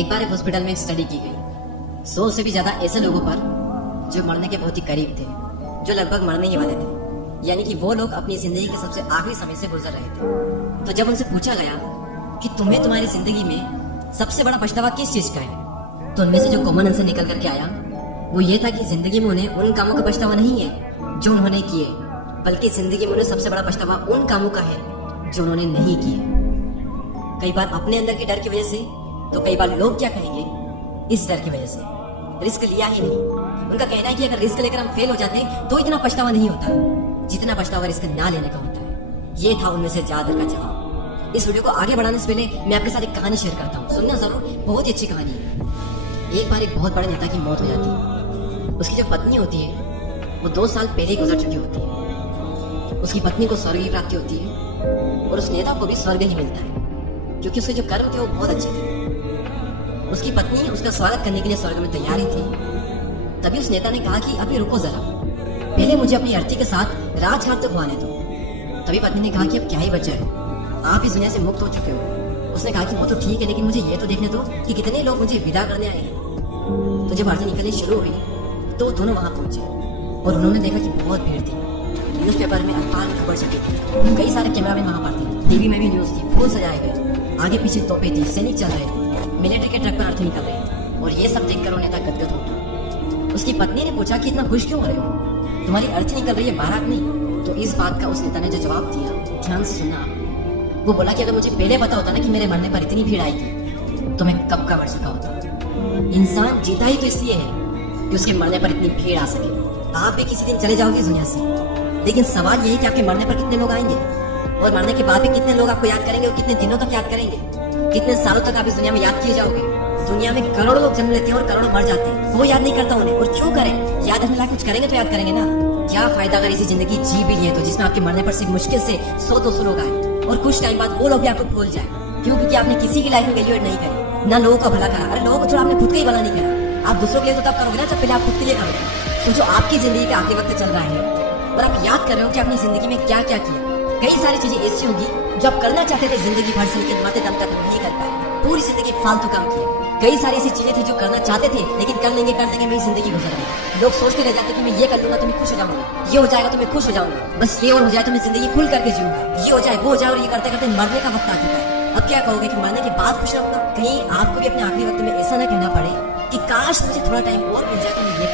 एक बार एक हॉस्पिटल में एक स्टडी की गई 100 से भी ज्यादा ऐसे लोगों पर जो मरने के बहुत ही करीब थे, जो लगभग मरने ही वाले थे, यानी कि वो लोग अपनी जिंदगी के सबसे आखिरी समय से गुजर रहे थे। तो जब उनसे पूछा गया कि तुम्हें तुम्हारी जिंदगी में सबसे बड़ा पछतावा किस चीज का है, तो उनमें से जो कॉमन आंसर निकल करके आया वो ये था कि जिंदगी में उन्हें उन कामों का पछतावा नहीं है जो उन्होंने किए, बल्कि जिंदगी में उन्हें सबसे बड़ा पछतावा उन कामों का है जो उन्होंने नहीं किए। कई बार अपने अंदर के डर की वजह से, तो कई बार लोग क्या कहेंगे इस डर की वजह से रिस्क लिया ही नहीं। उनका कहना है कि अगर रिस्क लेकर हम फेल हो जाते तो इतना पछतावा नहीं होता जितना पछतावा रिस्क ना लेने का होता है। ये था उनमें से ज्यादातर का जवाब। इस वीडियो को आगे बढ़ाने से पहले मैं आपके साथ एक कहानी शेयर करता हूँ, सुनना जरूर, बहुत ही अच्छी कहानी है। एक बार एक बहुत बड़े नेता की मौत हो जाती है। उसकी जो पत्नी होती है वो 2 साल पहले ही गुजर चुकी होती है। उसकी पत्नी को स्वर्ग की प्राप्ति होती है और उस नेता को भी स्वर्ग ही मिलता है, क्योंकि उसके जो कर्म थे वो बहुत अच्छे थे। उसकी पत्नी उसका स्वागत करने के लिए स्वर्ग में तैयार ही थी। तभी उस नेता ने कहा कि अभी रुको जरा, पहले मुझे अपनी अर्थी के साथ राजहाट तक आने दो। तभी पत्नी ने कहा कि अब क्या ही बचा है, आप इस दुनिया से मुक्त हो चुके हो। उसने कहा कि वो तो ठीक है, लेकिन मुझे ये तो देखने दो कि कितने लोग मुझे विदा करने आए हैं। तो जब आरती निकलनी शुरू हुई तो दोनों वहां पहुंचे और उन्होंने देखा कि बहुत भीड़ थी। न्यूज़पेपर में अखबार में खबर छपी थी, कई सारे कैमरामैन वहां पर थे, टीवी में भी न्यूज थी, फूल सजाए गए, आगे पीछे तोपे थी, सैनिक चल रहे थे, मिलिट्री के ट्रक पर अर्थी निकल रहे थे। और ये सब देखकर वो नेता गदगद उठा। उसकी पत्नी ने पूछा कि इतना खुश क्यों हो रहे हो, तुम्हारी अर्थी निकल रही है, बारात नहीं। तो इस बात का उस नेता ने जो जवाब दिया, ध्यान से सुनना आप। वो बोला कि अगर मुझे पहले पता होता ना कि मेरे मरने पर इतनी भीड़ आएगी तो मैं कब का मर चुका होता। इंसान जीता ही तो इसलिए है कि उसके मरने पर इतनी भीड़ आ सके। आप भी किसी दिन चले जाओगे इस दुनिया से, लेकिन सवाल यही कि आपके मरने पर कितने लोग आएंगे और मरने के बाद भी कितने लोग आपको याद करेंगे और कितने दिनों तक याद करेंगे, कितने सालों तक आप इस दुनिया में याद किए जाओगे। दुनिया में करोड़ों लोग जन्म लेते हैं और करोड़ों मर जाते हैं, कोई याद नहीं करता उन्हें। और क्यों करें, याद रखने लायक कुछ करेंगे तो याद करेंगे ना। क्या फायदा अगर इसी जिंदगी जी भी लिए तो जिसमें आपके मरने पर सिर्फ मुश्किल से 100-200 लोग आए और कुछ टाइम बाद वो लोग भी आपको भूल जाए। क्यों? क्योंकि आपने किसी की लाइफ में वैल्यू नहीं करी, ना लोगों का भला करा। अरे लोगों को छोड़ा, आपने खुद का ही भला नहीं करा। आप दूसरों के लिए तो तब करोगे ना जब पहले आप खुद के लिए करोगे। सोचो आपकी जिंदगी का आखिरी वक्त चल रहा है और आप याद कर रहे हो कि अपनी जिंदगी में क्या क्या किया। कई सारी चीजें ऐसी होंगी जो आप करना चाहते थे जिंदगी भर से, लेकिन मरते दम तक नहीं कर पाए, पूरी जिंदगी फालतू काम किए। कई सारी ऐसी चीजें थी जो करना चाहते थे लेकिन कर लेंगे मेरी जिंदगी गुजर गई। लोग सोचते रह जाते कि मैं ये कर लूंगा तो मैं खुश हो जाऊंगा, ये हो जाएगा तो मैं खुश हो जाऊंगा, बस ये और हो जाए तो मैं जिंदगी खुल करके जीऊंगा, ये हो जाए वो हो जाए। और ये करते करते मरने का वक्त आ चुका है। अब क्या कहोगे कि मरने के बाद खुश रहूंगा? कहीं आपको भी अपने आखिरी वक्त में ऐसा ना कहना पड़े कि काश मुझे थोड़ा टाइम और मिल जाए तो मैं ये